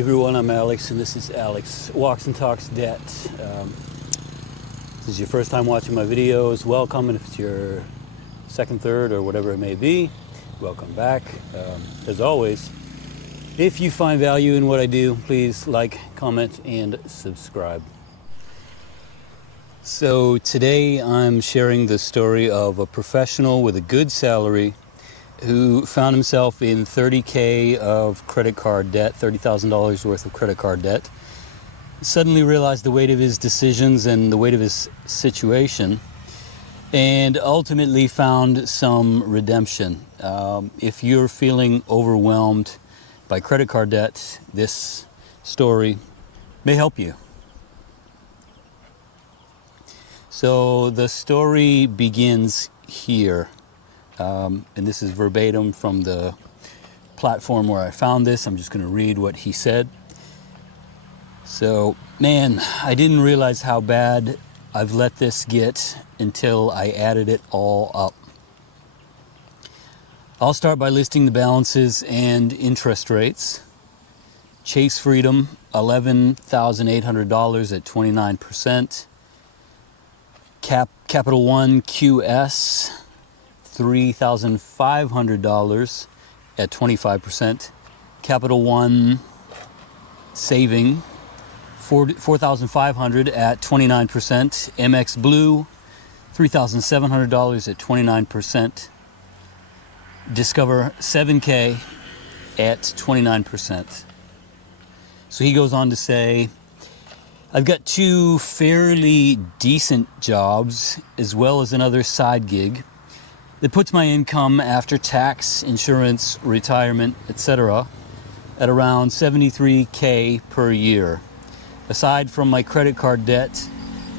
Hey everyone, I'm Alex, and this is Alex Walks and Talks Debt. If this is your first time watching my videos, welcome, and if it's your second, third, or whatever it may be, welcome back. As always, if you find value in what I do, please like, comment, and subscribe. So today I'm sharing the story of a professional with a good salary who found himself in $30,000 of credit card debt, $30,000 worth of credit card debt. Suddenly realized the weight of his decisions and the weight of his situation, and ultimately found some redemption. If you're feeling overwhelmed by credit card debt, this story may help you. So the story begins here. And this is verbatim from the platform where I found this. I'm just going to read what he said. So, man, I didn't realize how bad I've let this get until I added it all up. I'll start by listing the balances and interest rates. Chase Freedom, $11,800 at 29%. Capital One QS, $3,500 at 25%. Capital One Saving, $4,500 at 29%. MX Blue, $3,700 at 29%. Discover 7K at 29%. So he goes on to say, I've got two fairly decent jobs as well as another side gig that puts my income after tax, insurance, retirement, etc. at around $73K per year. Aside from my credit card debt,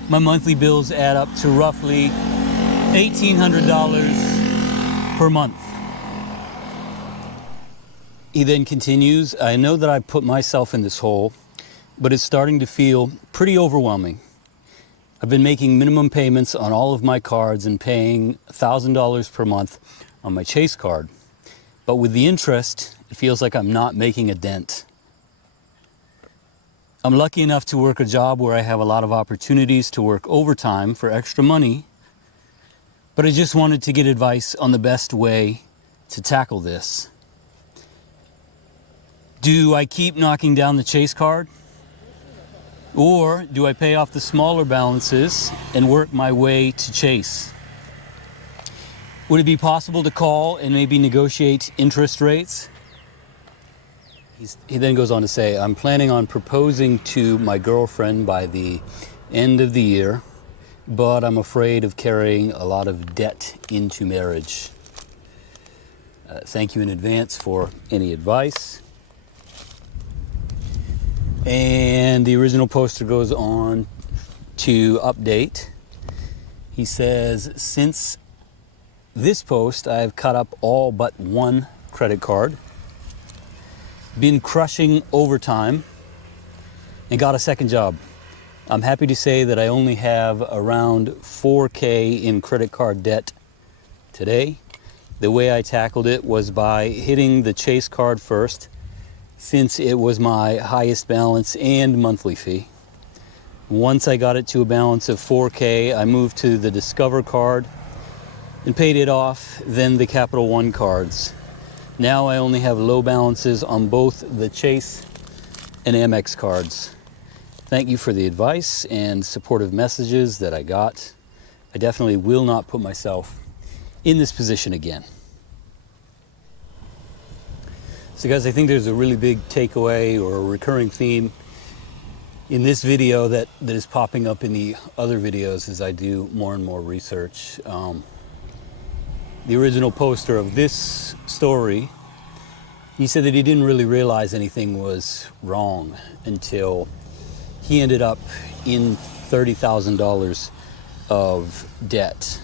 my monthly bills add up to roughly $1,800 per month. He then continues, I know that I put myself in this hole, but it's starting to feel pretty overwhelming. I've been making minimum payments on all of my cards and paying $1,000 per month on my Chase card. But with the interest, it feels like I'm not making a dent. I'm lucky enough to work a job where I have a lot of opportunities to work overtime for extra money, but I just wanted to get advice on the best way to tackle this. Do I keep knocking down the Chase card? Or do I pay off the smaller balances and work my way to Chase? Would it be possible to call and maybe negotiate interest rates? He then goes on to say, I'm planning on proposing to my girlfriend by the end of the year, but I'm afraid of carrying a lot of debt into marriage. Thank you in advance for any advice. And the original poster goes on to update. He says, since this post, I've cut up all but one credit card, been crushing overtime, and got a second job. I'm happy to say that I only have around $4K in credit card debt today. The way I tackled it was by hitting the Chase card first, since it was my highest balance and monthly fee. Once I got it to a balance of $4K, I moved to the Discover card and paid it off, then the Capital One cards. Now I only have low balances on both the Chase and MX cards. Thank you for the advice and supportive messages that I got. I definitely will not put myself in this position again. So guys, I think there's a really big takeaway or a recurring theme in this video that is popping up in the other videos as I do more and more research. The original poster of this story, he said that he didn't really realize anything was wrong until he ended up in $30,000 of debt.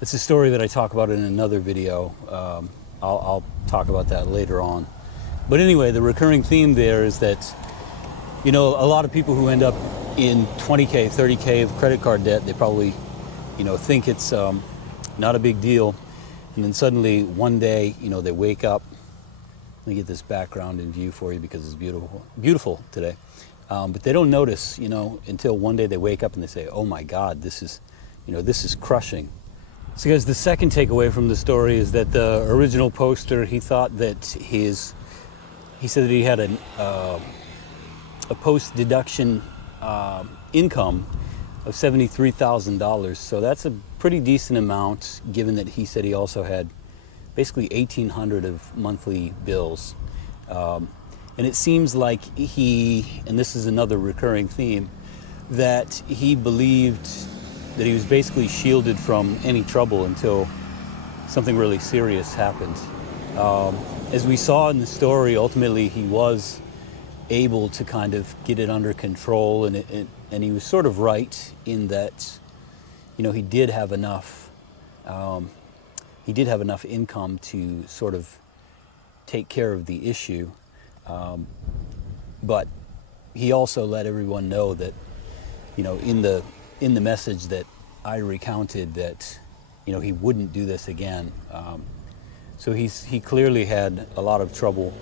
It's a story that I talk about in another video. I'll talk about that later on. But anyway, the recurring theme there is that, you know, a lot of people who end up in 20K, 30K of credit card debt, they probably, you know, think it's not a big deal. And then suddenly one day, you know, they wake up Let me get this background in view for you because it's beautiful today. But they don't notice, until one day they wake up and they say, "Oh my God, this is crushing." So, guys, the second takeaway from the story is that the original poster, he thought that he said that he had a post-deduction income of $73,000. So that's a pretty decent amount, given that he said he also had basically 1,800 of monthly bills. And it seems like and this is another recurring theme, that he believed that he was basically shielded from any trouble until something really serious happened. As we saw in the story, ultimately he was able to kind of get it under control, and he was sort of right in that, he did have enough income to sort of take care of the issue, but he also let everyone know that, in the message that I recounted, that he wouldn't do this again. So he clearly had a lot of trouble,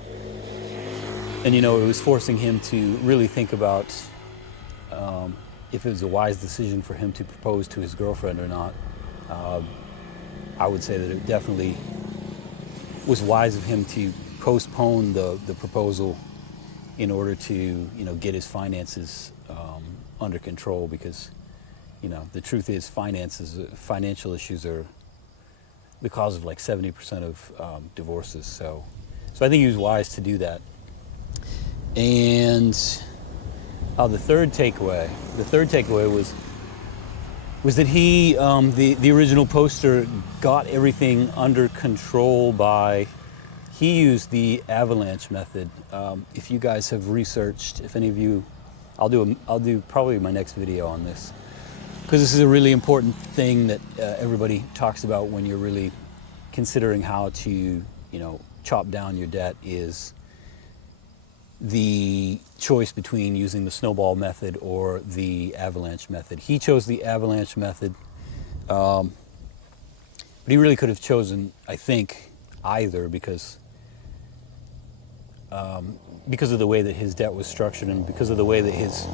and it was forcing him to really think about if it was a wise decision for him to propose to his girlfriend or not. I would say that it definitely was wise of him to postpone the proposal in order to get his finances under control, because the truth is financial issues are the cause of like 70% of divorces. So I think he was wise to do that. And the third takeaway was that he, the original poster, got everything under control by, he used the avalanche method. If you guys have researched, if any of you, I'll do probably my next video on this, because this is a really important thing that everybody talks about when you're really considering how to, chop down your debt, is the choice between using the snowball method or the avalanche method. He chose the avalanche method, but he really could have chosen, I think, either, because of the way that his debt was structured, and because of the way that his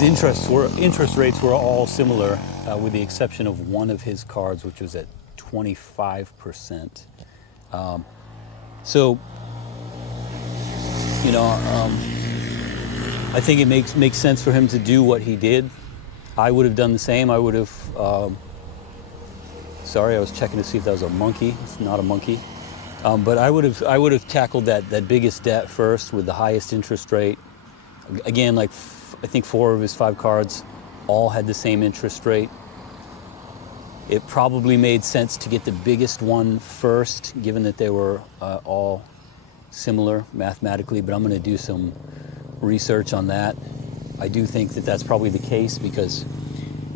interest rates were all similar, with the exception of one of his cards, which was at 25%. So, I think it makes sense for him to do what he did. I would have done the same. I would have. Sorry, I was checking to see if that was a monkey. It's not a monkey. But I would have tackled that biggest debt first with the highest interest rate. Again, I think 4 of his 5 cards all had the same interest rate. It probably made sense to get the biggest one first, given that they were all similar mathematically, but I'm going to do some research on that. I do think that that's probably the case, because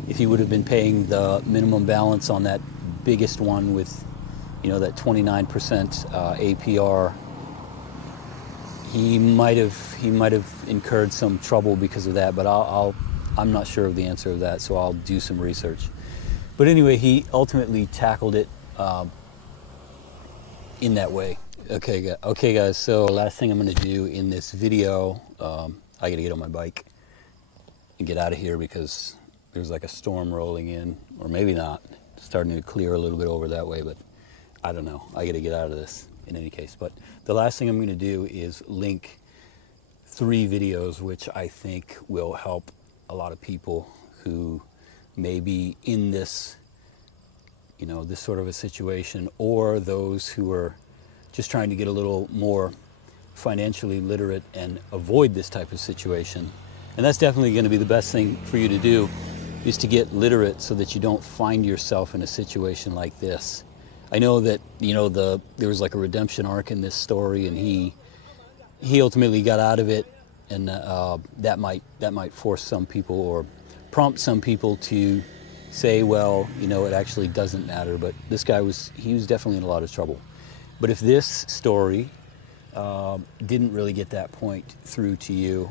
if he would have been paying the minimum balance on that biggest one with, that 29% APR, he might have incurred some trouble because of that. But I'm not sure of the answer of that, so I'll do some research. But anyway, he ultimately tackled it in that way. Okay, guys, so last thing I'm going to do in this video, I got to get on my bike and get out of here, because there's like a storm rolling in, or maybe not. It's starting to clear a little bit over that way, but I don't know. I got to get out of this in any case. But the last thing I'm going to do is link 3 videos which I think will help a lot of people who may be in this, this sort of a situation, or those who are just trying to get a little more financially literate and avoid this type of situation. And that's definitely going to be the best thing for you to do, is to get literate so that you don't find yourself in a situation like this. I know that, there was like a redemption arc in this story, and he ultimately got out of it, and that might force some people, or prompt some people to say, well, it actually doesn't matter. But this guy was definitely in a lot of trouble. But if this story didn't really get that point through to you,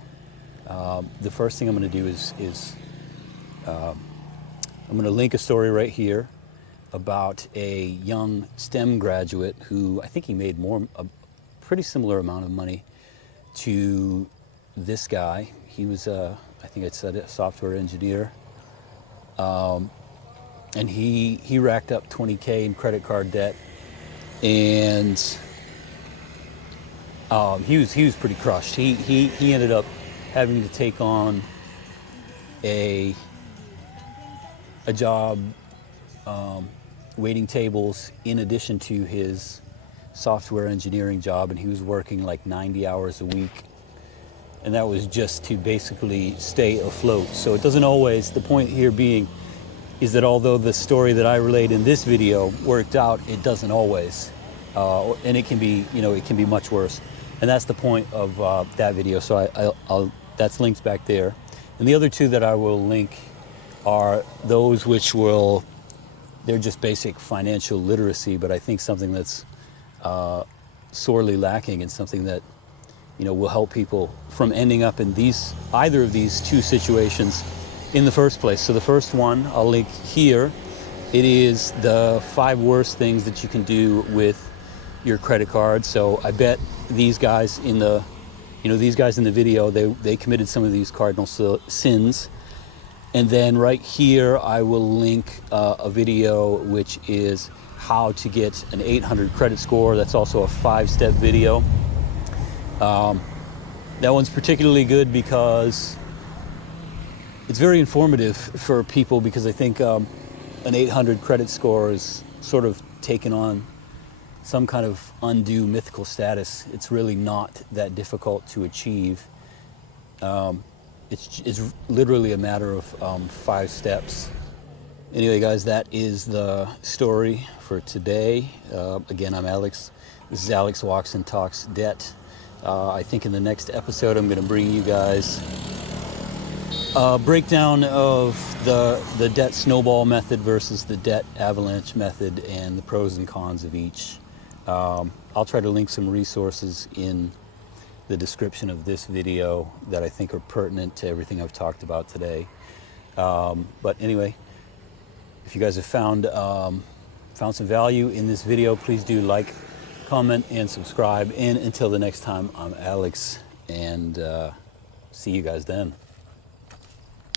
the first thing I'm going to do is I'm going to link a story right here about a young STEM graduate who, I think he made pretty similar amount of money to this guy. He was I think I said a software engineer, and he racked up 20K in credit card debt, and he was pretty crushed. He ended up having to take on a job waiting tables in addition to his software engineering job, and he was working like 90 hours a week, and that was just to basically stay afloat. So it doesn't always, the point here being is that although the story that I relayed in this video worked out, it doesn't always, and it can be, you know, it can be much worse, and that's the point of that video. So I'll that's linked back there, and the other two that I will link are those which will, they're just basic financial literacy, but I think something that's sorely lacking, and something that, you know, will help people from ending up in either of these two situations in the first place. So the first one I'll link here. It is the 5 worst things that you can do with your credit card. So I bet these guys in the, you know, these guys in the video, they committed some of these cardinal sins. And then right here, I will link a video which is how to get an 800 credit score. That's also a 5-step video. That one's particularly good because it's very informative for people, because I think an 800 credit score is sort of taken on some kind of undue mythical status. It's really not that difficult to achieve. It's literally a matter of 5 steps. Anyway, guys, that is the story for today. Again, I'm Alex. This is Alex Walks and Talks Debt. I think in the next episode, I'm going to bring you guys a breakdown of the debt snowball method versus the debt avalanche method, and the pros and cons of each. I'll try to link some resources in the description of this video that I think are pertinent to everything I've talked about today. But anyway, if you guys have found some value in this video, please do like, comment, and subscribe. And until the next time, I'm Alex, and see you guys then.